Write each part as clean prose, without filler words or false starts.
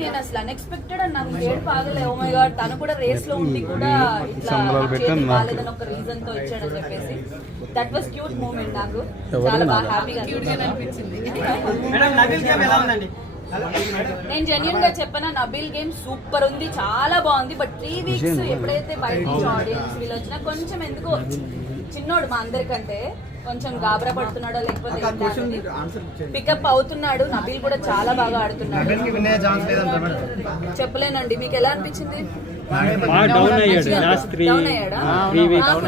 నేను అసలు అన్ఎక్స్పెక్టెడ్ అని నాకు ఏడుపు ఆగలే. ఓ మై గాడ్, తను కూడా రేస్ లో ఉండి కూడా ఇట్లా బాలేదని ఒక రీజన్ తో ఇచ్చాడని చెప్పేసి దట్ వాస్ క్యూట్ మూమెంట్. నాకు చాలా బాగా హ్యాపీగా అనిపించింది. నేను జెన్యూన్ గా చెప్పనా, నబీల్ గేమ్ సూపర్ ఉంది, చాలా బాగుంది. బట్ 3 వీక్స్ ఎప్పుడైతే బయట నుంచి ఆడియన్స్ వీళ్ళు వచ్చినా కొంచెం ఎందుకో చిన్నోడు మా అందరికంటే కొంచెం గాబరా పడుతున్నాడో లేకపోతే పికప్ అవుతున్నాడు. నబీల్ కూడా చాలా బాగా ఆడుతున్నాడు. చెప్పలేనండి. మీకు ఎలా అనిపించింది?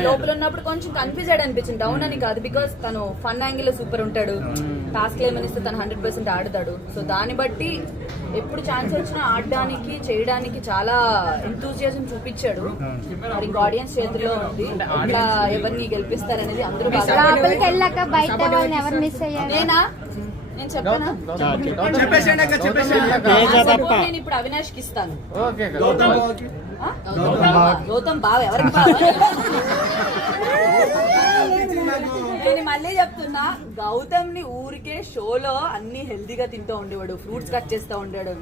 లోపల ఉన్నప్పుడు కొంచెం కన్ఫ్యూజ్ అనిపించింది. డౌన్ అని కాదు, బికాస్ తను ఫన్ యాంగిల్ సూపర్ ఉంటాడు. టాస్క్ ఏమనిస్తే తను 100% ఆడతాడు. సో దాన్ని బట్టి ఎప్పుడు ఛాన్స్ వచ్చినా ఆడడానికి చేయడానికి చాలా ఎంతూజియాజం చూపించాడు. మరి ఇంకా ఆడియన్స్ చేతిలో ఉంది అట్లా ఎవరిని గెలిపిస్తారనేది అందరూ నేనా నేను చెప్పాను. నేను ఇప్పుడు అవినాష్ కి ఇస్తాను. గౌతమ్ బావ ఎవరికి బావ? నేను మళ్ళీ చెప్తున్నా, గౌతమ్ ని ఊరికే షోలో అన్ని హెల్దీగా తింటూ ఉండేవాడు, ఫ్రూట్స్ కట్ చేస్తూ ఉండేవాడు,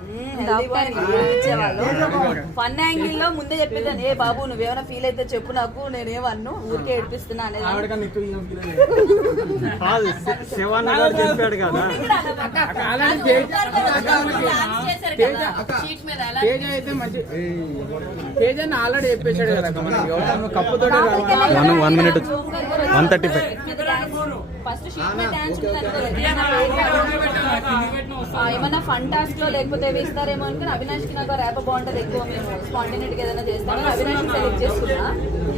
ఫన్ యాంగిల్ లో ముందే చెప్పేదాన్ని, ఏ బాబు నువ్వేమైనా ఫీల్ అయితే చెప్పు, నాకు నేనేమన్ను ఊరికే ఏడిపిస్తున్నా అనేది. ఆల్రెడీ చెప్పేశాడు కదా కప్పుతో ఫస్ట్ షీట్ మీద డాన్స్ ఏమన్నా ఫన్ టాస్క్ లో లేకపోతే వేస్తారేమో అనుకుని అవినాష్ కి నాకు ర్యాప్ బాగుంటది, ఎక్కువ మేము స్పాంటేనిటీ ఏదైనా చేస్తామని అవినాష్ ని సెలెక్ట్ చేసుకున్నా.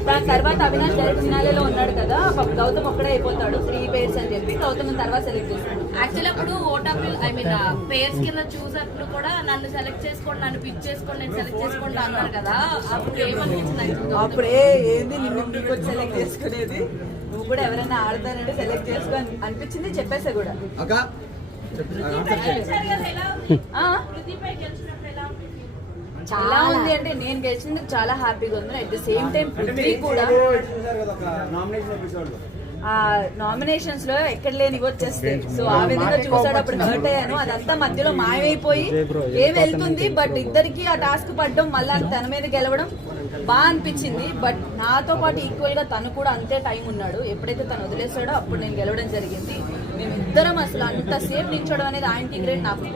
దాని తర్వాత అవినాష్ డైరెక్ట్ ఫినాలేలో ఉన్నాడు కదా, గౌతమ్ ఒక్కడే అయిపోతాడు 3 pairs అని చెప్పి గౌతమ్ తర్వాత సెలెక్ట్ చేసుకున్నాడు. యాక్చువల్ అప్పుడు ఓటప్పుడు ఐ మీన్ పేర్స్ కింద చూసినప్పుడు కూడా నన్ను సెలెక్ట్ చేసుకోండి, నన్ను పిక్ చేసుకోండి, నేను సెలెక్ట్ చేసుకోండి అన్నారు కదా, అప్పుడు ఏమనిపించింది? అప్పుడే ఏంది నిన్ను మీకు సెలెక్ట్ చేసుకునేది, నువ్వు కూడా ఎవరైనా ఆడతానంటే సెలెక్ట్ చేసుకో అనిపించింది. చెప్పేసా కూడా చాలా ఉంది. అంటే నేను గెలిచినందుకు చాలా హ్యాపీగా ఉంది. At the same time Prithvi కూడా ఆ నామినేషన్స్ లో ఎక్కడ లేని వచ్చేస్తాయి. సో ఆ విధంగా చూసాడు, అప్పుడు హర్ట్ అయ్యాను. అదంతా మధ్యలో మాయమైపోయి ఏం వెళ్తుంది. బట్ ఇద్దరికి ఆ టాస్క్ పడ్డం, మళ్ళీ తన మీద గెలవడం బాగా అనిపించింది. బట్ నాతో పాటు ఈక్వల్ గా తను కూడా అంతే టైం ఉన్నాడు. ఎప్పుడైతే తను వదిలేసాడో అప్పుడు నేను గెలవడం జరిగింది. మేమిద్దరం అసలు అంత సేఫ్ నిల్చోవడం అనేది ఆయనకి గ్రేట్, నాకు.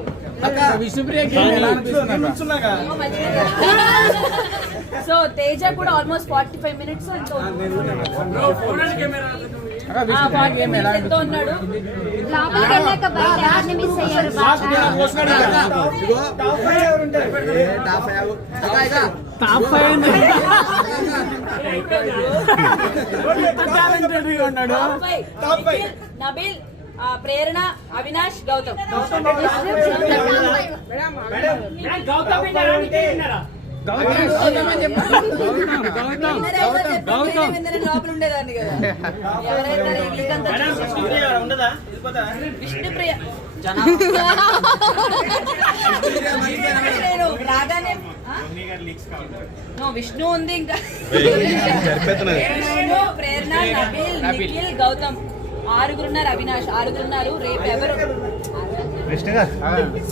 సో తేజ కూడా ఆల్మోస్ట్ 45 minutes ఎంతో ఉన్నాడు. నబీల్, ప్రేరణ, అవినాష్, గౌతమ్. లోపల ఉండేదాన్ని కదా. విష్ణుప్రియ నేను రాగానే విష్ణు ఉంది, ఇంకా విష్ణు, ప్రేరణ, నబీల్, నిఖిల్, గౌతమ్ 6 అవినాష్ 6 రేపు ఎవరు?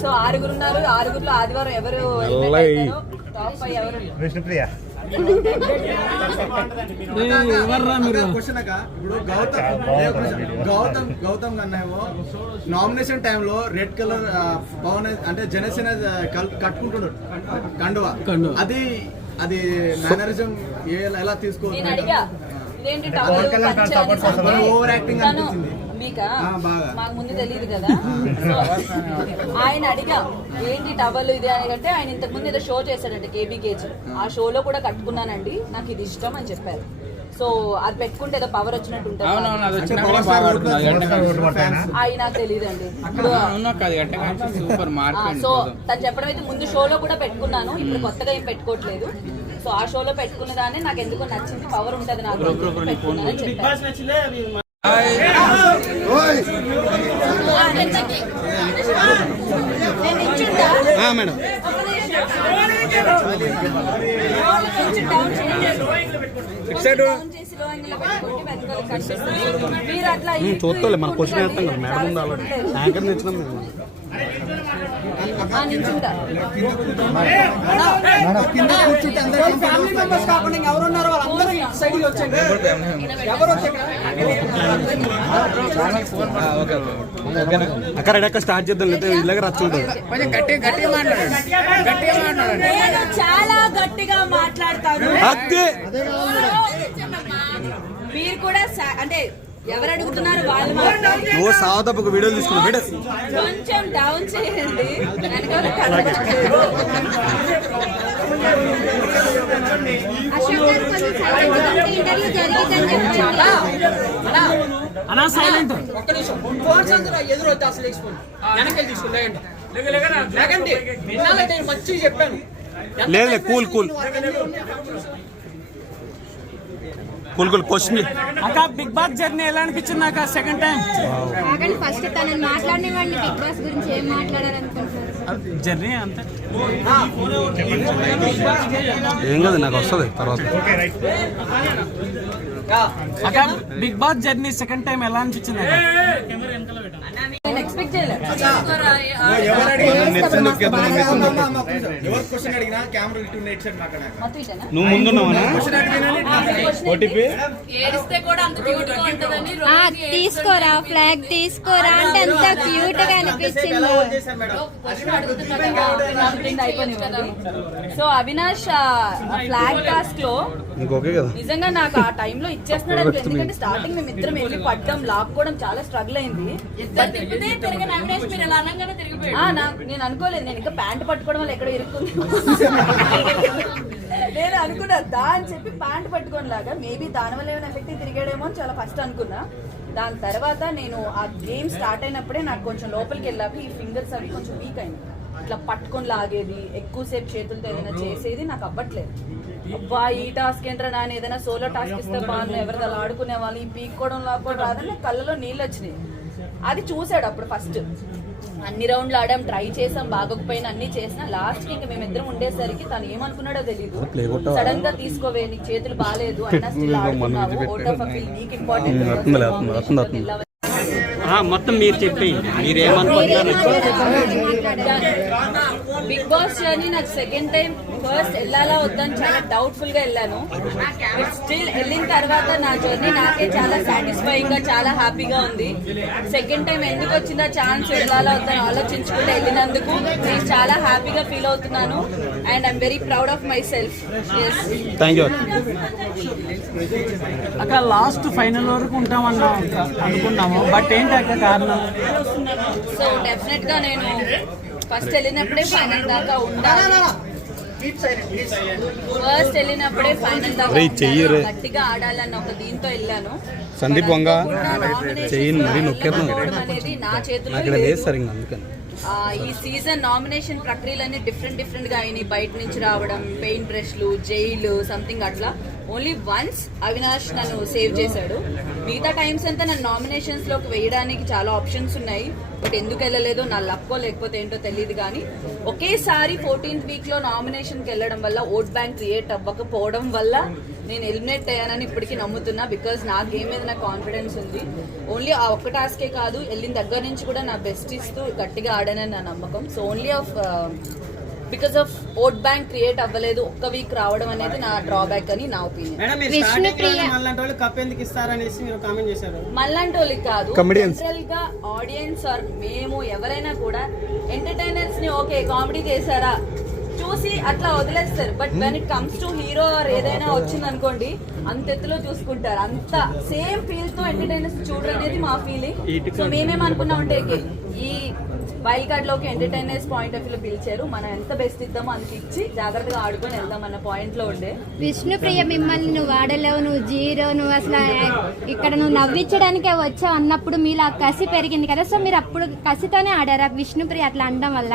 సో 6 6గురిలో ఆదివారం ఎవరు టాప్ 5 ఎవరు? విష్ణుప్రియ. గౌతమ్ కన్నా నామినేషన్ టైంలో రెడ్ కలర్ పవన్ అంటే జనసేన కట్టుకుంటున్నాడు కండువా. అది మేనరిజం ఎలా తీసుకోవచ్చు? ఓవర్ యాక్టింగ్ అనిపించింది. మీకా మాకు ముందు తెలియదు కదా. ఆయన అడిగా ఏంటి టవల్ ఇది అని అంటే, ఆయన ఇంతకు ముందు ఏదో షో చేశాడంటే KBKG, ఆ షోలో కూడా కట్టుకున్నానండి, నాకు ఇది ఇష్టం అని చెప్పారు. సో అది పెట్టుకుంటే ఏదో పవర్ వచ్చినట్టు ఉంటుంది. అవి నాకు తెలియదండి. సో తను చెప్పడం అయితే ముందు షోలో కూడా పెట్టుకున్నాను, ఇప్పుడు కొత్తగా ఏం పెట్టుకోవట్లేదు. సో ఆ షోలో పెట్టుకున్న దాన్ని నాకు ఎందుకో నచ్చింది, పవర్ ఉంటది నాకు పెట్టుకున్నానని చెప్పారు. మేడం చూస్తలే మన క్వశ్చన్ వేస్తాం కదా మేడం, యాంకర్ తెచ్చినాం. నించుంటా. కింద కూర్చుంటే అందరూ ఫ్యామిలీ మెంబర్స్ కాకుండా ఎవరున్నారో వాళ్ళందరూ సైడ్ వచ్చండి. ఎవరు వచ్చారు అక్కడ రెడీ స్టార్ట్ చేద్దాం, లేదా ఇలాగ రచ్చుంటుంది. కొంచెం గట్టిగా మాట్లాడండి, గట్టిగా మాట్లాడండి. నేను చాలా గట్టిగా మాట్లాడతాను. అదే మీరు కూడా అంటే ఎవరు అడుగుతున్నారు వాళ్ళు మాట్లాడండి. ఓ సావతప్ప ఒక వీడియో తీసుకున్నా వీడియో కొంచెం డౌన్ చేయండి. వెనకాల కనబడట్లేదు. అనా సైలెంట్. ఒక్క నిమిషం ఫోన్స్ అందరూ ఎదురు వద్దు, అసలు వేసుకోండి. వెనకాల తీసుకుని లేకండి. వినాలంటే నేను మంచిగా చెప్పాను. లేదు cool cool cool cool question. అక్క బిగ్ బాస్ జర్నీ ఎలా అనిపించింది నాకు సెకండ్ టైం? కాకండి ఫస్ట్ తనని మాట్లాడినవాడిని బిగ్ బాస్ గురించి ఏం మాట్లాడారనుకుంటున్నారు? జర్నీ అంతే ఏం కాదు, నాకు వస్తుంది తర్వాత. అక్క Bigg Boss journey second time ఎలా అనిపించింది? నేను ఎక్స్పెక్ట్ చేయలేదు. ఎవరు క్వశ్చన్ అడిగినా కెమెరా ఇటు నెట్ సెట్ మాట్లాడాక మొత్తం ఇటేనా? నువ్వు ముందున్నావా? ఓటీపీ ఏడిస్తే కూడా అంత క్యూట్ గా ఉంటదని రోజు తీసుకోరా ఫ్లాగ్ తీసుకోరా అంటే ఎంత క్యూట్ గా అనిపించిందో. సో అవినాష్ ఫ్లాగ్ టాస్క్ లో నీకు ఓకే కదా? నిజంగా నాకు ఆ టైంలో ఇచ్చేస్తున్నాడు అనుకో. ఎందుకంటే స్టార్టింగ్ మేము ఇద్దరం వెళ్ళి పడ్డం లాక్కోవడం చాలా స్ట్రగుల్ అయింది. తిరిగితే తిరగని అవినాష్ మీరు ఎలా అనగానే తిరిగిపోయాడు. నేను అనుకోలేదు, నేను ఇంకా ప్యాంట్ పట్టుకోవడం వల్ల ఎక్కడ ఇరుక్కుంది. నేను అనుకున్నా దా అని చెప్పి ప్యాంట్ పట్టుకోని లాగా మేబీ దానివల్ల ఏమైనా ఎఫెక్ట్ తిరిగాడేమో అని చాలా ఫస్ట్ అనుకున్నా. దాని తర్వాత నేను ఆ గేమ్ స్టార్ట్ అయినప్పుడే నాకు కొంచెం లోపలికి వెళ్ళాక ఈ ఫింగర్స్ అవి కొంచెం వీక్ అయింది. ఇట్లా పట్టుకొని లాగేది, ఎక్కువసేపు చేతులతో ఏదైనా చేసేది నాకు అవ్వట్లేదు. అబ్బా ఈ టాస్క్ ఏంట్రా నాన్న, ఏదైనా సోలో టాస్క్ ఇస్తే బాగున్నా, ఎవరిది అలా ఆడుకునే వాళ్ళు ఈ పీక్కోవడం లాక్కోవడం రాదని కళ్ళలో నీళ్ళు వచ్చినాయి. అది చూసాడు అప్పుడు ఫస్ట్. అన్ని రౌండ్లు ఆడాం, ట్రై చేసాం, బాగోకపోయినా అన్ని చేసినా లాస్ట్ కి ఇంకా మేమిద్దరం ఉండేసరికి తను ఏమనుకున్నాడో తెలియదు. సడన్ గా తీసుకోవే నీకు చేతులు బాగాలేదు అయినా స్టిల్ ఆడుకున్నావు, అవుట్ ఆఫ్ అఫీల్ నీకు ఇంపార్టెంట్. మొత్తం మీరు చెప్పి మీరేమనుకుంటున్నారు? బిగ్ బాస్ జర్నీ నాకు సెకండ్ టైం ఫస్ట్ వెళ్ళాలా వద్దని చాలా డౌట్ఫుల్ గా వెళ్ళాను. స్టిల్ వెళ్ళిన తర్వాత నా జర్నీ నాకే చాలా సాటిస్ఫైయింగ్ గా చాలా హ్యాపీగా ఉంది. సెకండ్ టైం ఎందుకు వచ్చిందా ఛాన్స్ వెళ్ళాలా వద్దని ఆలోచించుకుంటే వెళ్ళినందుకు నేను చాలా హ్యాపీగా ఫీల్ అవుతున్నాను. And I'm very proud of my self. Thank you. అక్క లాస్ట్ ఫైనల్ వరకు ఉంటామన్నా అనుకున్నాము, బట్ ఏంటి అక్క కారణం? సో డెఫినెట్ గా నేను ఫస్ట్ వెళ్ళినప్పుడే ఫైనల్ దాకా ఉండాలి. ఫస్ట్ వెళ్ళినప్పుడే ఫైనల్ దాకా ఉండాలి, గట్టిగా ఆడాలన్న ఒక దీంతో వెళ్ళాను. సందీప్ వంగ చెయ్యి మరీ నొక్కేద్దాం అనేది నా చేతిలో అక్కడ లేదు సార్, ఇంకా అందుకని. ఈ సీజన్ నామినేషన్ ప్రక్రియలన్నీ డిఫరెంట్ గా అయినాయి. బయట నుంచి రావడం, పెయింట్ బ్రష్లు, జైలు సంథింగ్ అట్లా. ఓన్లీ వన్స్ అవినాష్ నన్ను సేవ్ చేశాడు. మిగతా టైమ్స్ అంతా నన్ను నామినేషన్స్ లోకి వేయడానికి చాలా ఆప్షన్స్ ఉన్నాయి. బట్ ఎందుకు వెళ్ళలేదో నా లక్కో లేకపోతే ఏంటో తెలియదు. కానీ ఒకేసారి 14th వీక్ లో నామినేషన్కి వెళ్ళడం వల్ల ఓట్ బ్యాంక్ క్రియేట్ అవ్వకపోవడం వల్ల నేను ఎలిమినేట్ అయ్యానని ఇప్పటికీ నమ్ముతున్నా. బికాజ్ నా గేమ్ మీద నాకు కాన్ఫిడెన్స్ ఉంది. ఓన్లీ ఆ ఒక్క టాస్కే కాదు, వెళ్ళిన దగ్గర నుంచి కూడా నా బెస్ట్ ఇస్తూ గట్టిగా ఆడానని నా నమ్మకం. So only because of vote bank create అవ్వలేదు, ఒక్క వీక్ రావడం అనేది నా డ్రాబ్యాక్ అని నా ఒపీనియన్. మళ్ళంటి వాళ్ళకి కాదు, జనరల్ గా ఆడియన్స్ ఆర్ మేము ఎవరైనా కూడా ఎంటర్టైనర్స్ ని ఓకే కామెడీ చేశారా చూసి అట్లా వదిలేస్తారు. But when it comes to hero or ఏదైనా వచ్చింది అనుకోండి, అంత ఎత్తులో చూసుకుంటారు. అంత సేమ్ ఫీల్ తో ఎంటర్టైనర్స్ చూడడం అనేది మా ఫీలింగ్. సో మేమేమనుకున్నాం అంటే ఈ వైల్డ్ కార్డ్ లోకి ఎంటర్టైనర్స్ పాయింట్ ఆఫ్ వ్యూ లో పిలిచారు, మనం ఎంత బెస్ట్ ఇద్దామో అంత ఇచ్చి జాగ్రత్తగా ఆడుకొని వెళ్దాం అన్న పాయింట్ లో ఉండే. విష్ణుప్రియ మిమ్మల్ని నువ్వు ఆడలేవు, నువ్వు జీరో, నువ్వు అసలు ఇక్కడ నువ్వు నవ్వించడానికే వచ్చావు అన్నప్పుడు మీలో ఆ కసి పెరిగింది కదా. సో మీరు అప్పుడు కసితోనే ఆడారా విష్ణుప్రియ అట్లా అనడం వల్ల?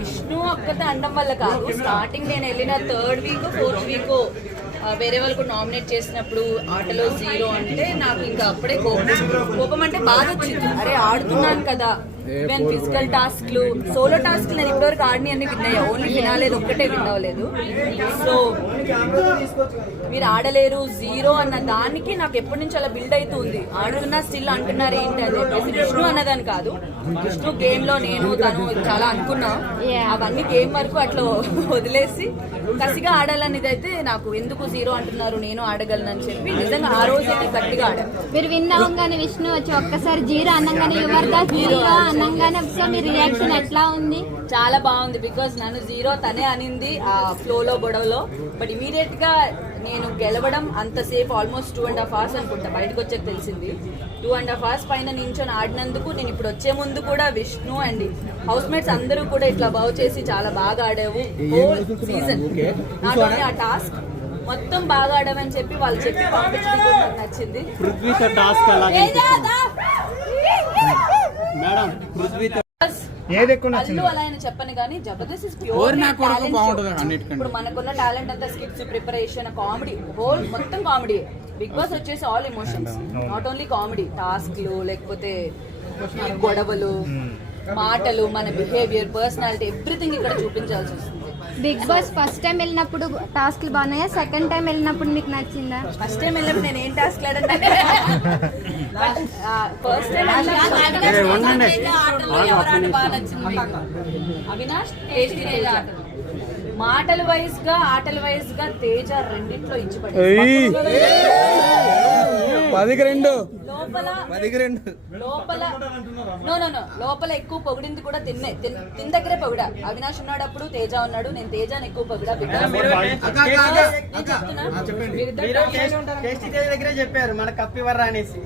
విష్ణు ఒక్కతే అనడం వల్ల కాదు. స్టార్టింగ్ నేను వెళ్ళిన 3rd వీక్ 4th వీక్ వేరే వాళ్ళకు నామినేట్ చేసినప్పుడు ఆటలో 0 అంటే నాకు ఇంకా అప్పుడే కోపం అంటే బాధ వచ్చింది. అరే ఆడుతున్నాను కదా, ఈవెన్ ఫిజికల్ టాస్క్లు, సోలో టాస్క్ నేను ఇప్పటివరకు ఆడిని అన్ని విన్ అయ్యా, ఓన్లీ వినాలేదు ఒక్కటే విన్ అవ్వలేదు. సో మీరు ఆడలేరు జీరో అన్న దానికి నాకు ఎప్పటి నుంచి అలా బిల్డ్ అవుతుంది. ఆడుతున్నా స్టిల్ అంటున్నారు ఏంటి అని చెప్పేసి. విష్ణు అన్నదాని కాదు, విష్ణు గేమ్ లో నేను తను చాలా అనుకున్నా, అవన్నీ గేమ్ వరకు అట్లా వదిలేసి కసిగా ఆడాలనేది అయితే నాకు ఎందుకు జీరో అంటున్నారు నేను ఆడగలను అని చెప్పి నిజంగా ఆ రోజు అయితే గట్టిగా ఆడాను. మీరు విన్ అవ్వగానే విష్ణు వచ్చి ఒక్కసారి జీరో అనంగానే యువర్ ద హీరో అనంగానే ఒకసారి మీ రియాక్షన్ ఎట్లా ఉంది? చాలా బాగుంది, బికాస్ నన్ను జీరో తనే అనింది ఆ ఫ్లోలో గొడవలో. బట్ ఇమీడియట్ గా నేను గెలవడం అంతసేపు ఆల్మోస్ట్ 2.5 hours అనుకుంటా, బయటకు వచ్చాక తెలిసింది. 2.5 hours పైన నించొని ఆడినందుకు నేను ఇప్పుడు వచ్చే ముందు కూడా విష్ణు అండ్ హౌస్ మేట్స్ అందరూ కూడా ఇట్లా బాగు చేసి చాలా బాగా ఆడావు హోల్ సీజన్. నాట్ ఓన్లీ ఆ టాస్క్ మొత్తం బాగా ఆడావని చెప్పి వాళ్ళు చెప్పి పంపించడం కూడా నాకు నచ్చింది. అల్లు అలా ఆయన చెప్పను కానీ జబర్దస్త్ ఇస్ ప్యూర్ టాలెంట్. ఇప్పుడు మనకున్న టాలెంట్ అంతా స్కిట్స్ ప్రిపరేషన్ కామెడీ హోల్ మొత్తం కామెడీ. బిగ్ బాస్ వచ్చేసి all emotions, not only comedy. టాస్క్లు లేకపోతే గొడవలు, మాటలు, మన బిహేవియర్, పర్సనాలిటీ, ఎవ్రీథింగ్ ఇక్కడ చూపించాల్సి వస్తుంది. బిగ్ బాస్ ఫస్ట్ టైం వెళ్ళినప్పుడు టాస్క్లు బాగున్నాయా? సెకండ్ టైం వెళ్ళినప్పుడు మీకు నచ్చిందా? ఫస్ట్ టైం వెళ్ళినప్పుడు నేను ఏం టాస్క్ లేదంటే first time Avinash tasty Teja ఆటలు మాటల వైజ్ గా ఆటల వైజ్ గా తేజ రెండిట్లో ఇచ్చి లోపల ఎక్కువ పొగిడింది కూడా తిన్ దగ్గరే పొగిడా. అవినాష్ ఉన్నాడప్పుడు తేజ ఉన్నాడు, నేను తేజాని ఎక్కువ పొగిడా. చెప్పారు మన కప్పివర్రా అనేసి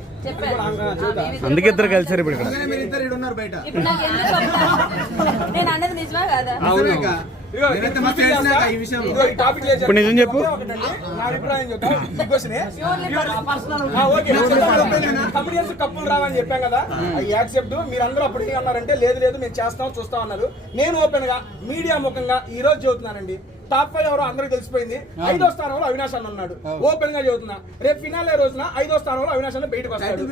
అందుకే ఇద్దరు కలిసారు ఇప్పుడు ఇక్కడ. ఇప్పుడు నాకు ఎందుకు నేను అన్నది నిజమా కాదా? ఇప్పుడు నిజం చెప్పు. కప్పులు రావని చెప్పాం కదా, అవి యాక్సెప్ట్. మీరందరూ అప్పుడు అన్నారంటే లేదు లేదు మేము చేస్తాం చూస్తాం అన్నారు. నేను ఓపెన్ గా మీడియా ముఖంగా ఈ రోజు చెబుతున్నానండి, టాప్ 5 ఎవరో అందరికి తెలిసిపోయింది. 5వ స్థానంలో అవినాష్ అన్న ఉన్నాడు. ఓపెన్ గా చెబుతున్నా, రేపు ఫినాలే రోజున 5వ స్థానంలో అవినాష్ అన్న బయటకు వస్తాడు.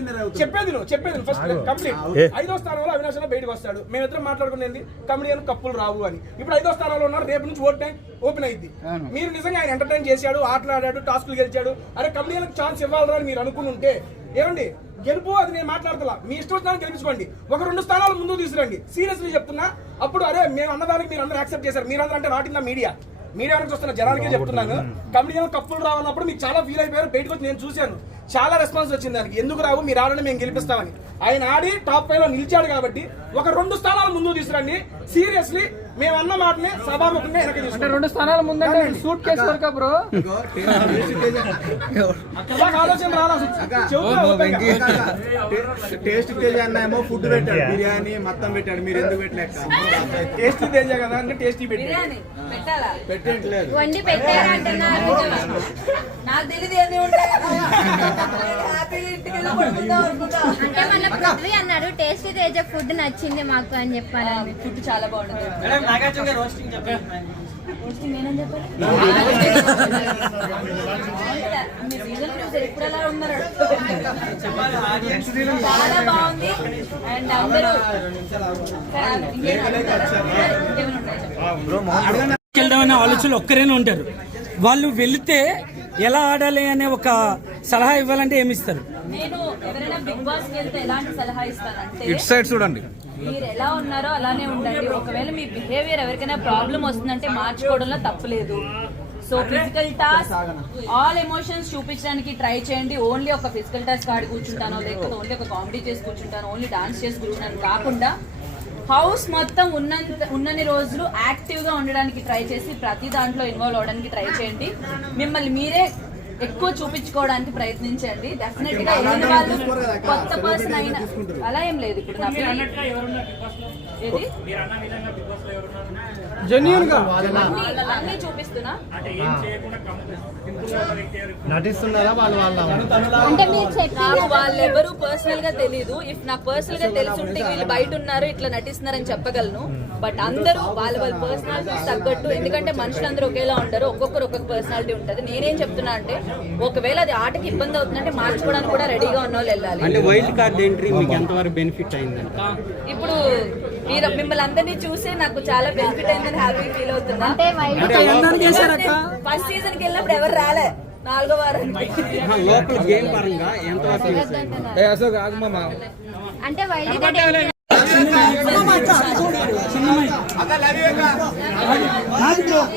చెప్పేది ఫస్ట్ కంప్లీట్. 5వ స్థానంలో అవినాష్ అన్న బయటకు వస్తాడు. మేమిద్దరం మాట్లాడుకునేది కమెడియన్ కప్పులు రావు అని. ఇప్పుడు 5వ స్థానంలో ఉన్నారు, రేపు నుంచి ఓట్ బ్యాంక్ ఓపెన్ అయింది. మీరు నిజంగా ఆయన ఎంటర్టైన్ చేశాడు, ఆటలాడాడు, టాస్కులు గెలిచాడు, అరే కమెడియన్ ఛాన్స్ ఇవ్వాలరా అని మీరు అనుకుంటే ఏమండి గెలుపు అది నేను మాట్లాడతా. మీ ఇష్టం వచ్చిన గెలిపించుకోండి, ఒక 2 స్థానాలు ముందు తీసుకురండి. సీరియస్లీ చెప్తున్నా. అప్పుడు అరే మేము అన్నదానికి మీరు అందరూ యాక్సెప్ట్ చేశారు. మీరందరూ అంటే నాట్ ఇన్ ద మీడియా నుంచి వస్తున్న జనాలకే చెప్తున్నాను. కమెడియన్ కప్పులు రావన్నప్పుడు మీకు చాలా ఫీల్ అయిపోయారు. బయటకు వచ్చి నేను చూశాను, చాలా రెస్పాన్స్ వచ్చింది దానికి. ఎందుకు రావు, మీరు ఆడని మేము గెలిపిస్తామని. ఆయన ఆడి టాప్ 5 లో నిలిచాడు కాబట్టి ఒక 2 స్థానాలు ముందు తీసుకురండి. సీరియస్లీ మేము అన్న మాటని సభాముఖంగా వెనక్కి తీసుకుంటాం. 2 స్థానాలు ముందంటే సూట్ కేసు వరకు బ్రో ఆలోచన రాలా. టేస్ట్ తేజ అన్నామో ఫుడ్ పెట్టాడు, బిర్యానీ మొత్తం పెట్టాడు, మీరు ఎందుకు పెట్టలేక? టేస్టీ తేజ కదా అంటే టేస్టీ బిర్యానీ పెట్టాలా? పెట్టట్లేదు. వండి పెట్టారంటున్నారు. నాకు తెలియదు ఏమి ఉంటాయి. అంటే మన పృథ్వీ అన్నాడు టేస్టీ తేజ ఫుడ్ నచ్చింది మాకు అని చెప్పాను. ఫుడ్ చాలా బాగుంటుంది. రోస్టింగ్ చెప్పారు. నేనేం చెప్పాలి? మీ సీజన్ చూసారు, ఇప్పుడు ఎలా ఉన్నారు? చాలా బాగుంది. అండ్ అందరూ వెళ్దామనే ఆలోచనలు ఒక్కరేనే ఉంటారు. వాళ్ళు వెళితే ఎలా ఆడాలి అనే ఒక సలహా ఇవ్వాలంటే ఏమి ఇస్తారు? నేను ఎవరైనా బిగ్ బాస్ కి వెళ్తే ఎలాంటి సలహా ఇస్తానంటే, ఇటు సైడ్ చూడండి, మీరు ఎలా ఉన్నారో అలానే ఉండండి. ఒకవేళ మీ బిహేవియర్ ఎవరికైనా ప్రాబ్లం వస్తుందంటే మార్చుకోవడంలో తప్పులేదు. So physical task all emotions చూపించడానికి ట్రై చేయండి. ఓన్లీ ఒక ఫిజికల్ టాస్క్ ఆడి కూర్చుంటానో, లేకపోతే ఓన్లీ ఒక కామెడీ చేసి కూర్చుంటాను, ఓన్లీ డాన్స్ చేసి కూర్చుంటాను కాకుండా హౌస్ మొత్తం ఉన్నన్ని రోజులు యాక్టివ్ గా ఉండడానికి ట్రై చేసి ప్రతి దాంట్లో ఇన్వాల్వ్ అవడానికి ట్రై చేయండి. మిమ్మల్ని మీరే ఎక్కువ చూపించుకోవడానికి ప్రయత్నించండి. డెఫినెట్ గా వెళ్ళిన వాళ్ళు కొత్త పర్సన్ అయినా అలా ఏం లేదు. ఇప్పుడు నా జెన్యూన్ గా అన్ని చూపిస్తున్నా. నటిస్తున్నారా వాళ్ళు అంటే మీరు చెప్పి నాకు వాళ్ళెవరూ పర్సనల్ గా తెలీదు. ఇఫ్ నాకు పర్సనల్ గా తెలుసుంటే వీళ్ళు బయట ఉన్నారు ఇట్లా నటిస్తున్నారని చెప్పగలను. బట్ అందరూ వాళ్ళ పర్సనాలిటీ తగ్గట్టు, ఎందుకంటే మనుషులందరూ ఒకేలా ఉంటారు, ఒక్కొక్కరు ఒక్కొక్క పర్సనాలిటీ ఉంటుంది. నేనేం చెప్తున్నా అంటే ఒకవేళ అది ఆటకి ఇబ్బంది అవుతుందంటే మార్చుకోవడానికి కూడా రెడీగా ఉన్న వాళ్ళు వెళ్ళాలి. అంటే వైల్డ్ కార్డ్ ఎంట్రీ మీకు ఎంతవరకు బెనిఫిట్ అయిందంట? ఇప్పుడు మీరు మిమ్మల్ని అందరినీ చూసి నాకు చాలా బెనిఫిట్ అయిందని హ్యాపీ ఫీల్ అవుతున్నా. అంటే వైల్డ్ ఫస్ట్ సీజన్ కి వెళ్ళినప్పుడు ఎవరు రాలే, 4వ వారానికి. లోపల గేమ్ పరంగా ఎంతవరకు అంటే వైల్డ్ కార్డ్ అప్లోడ్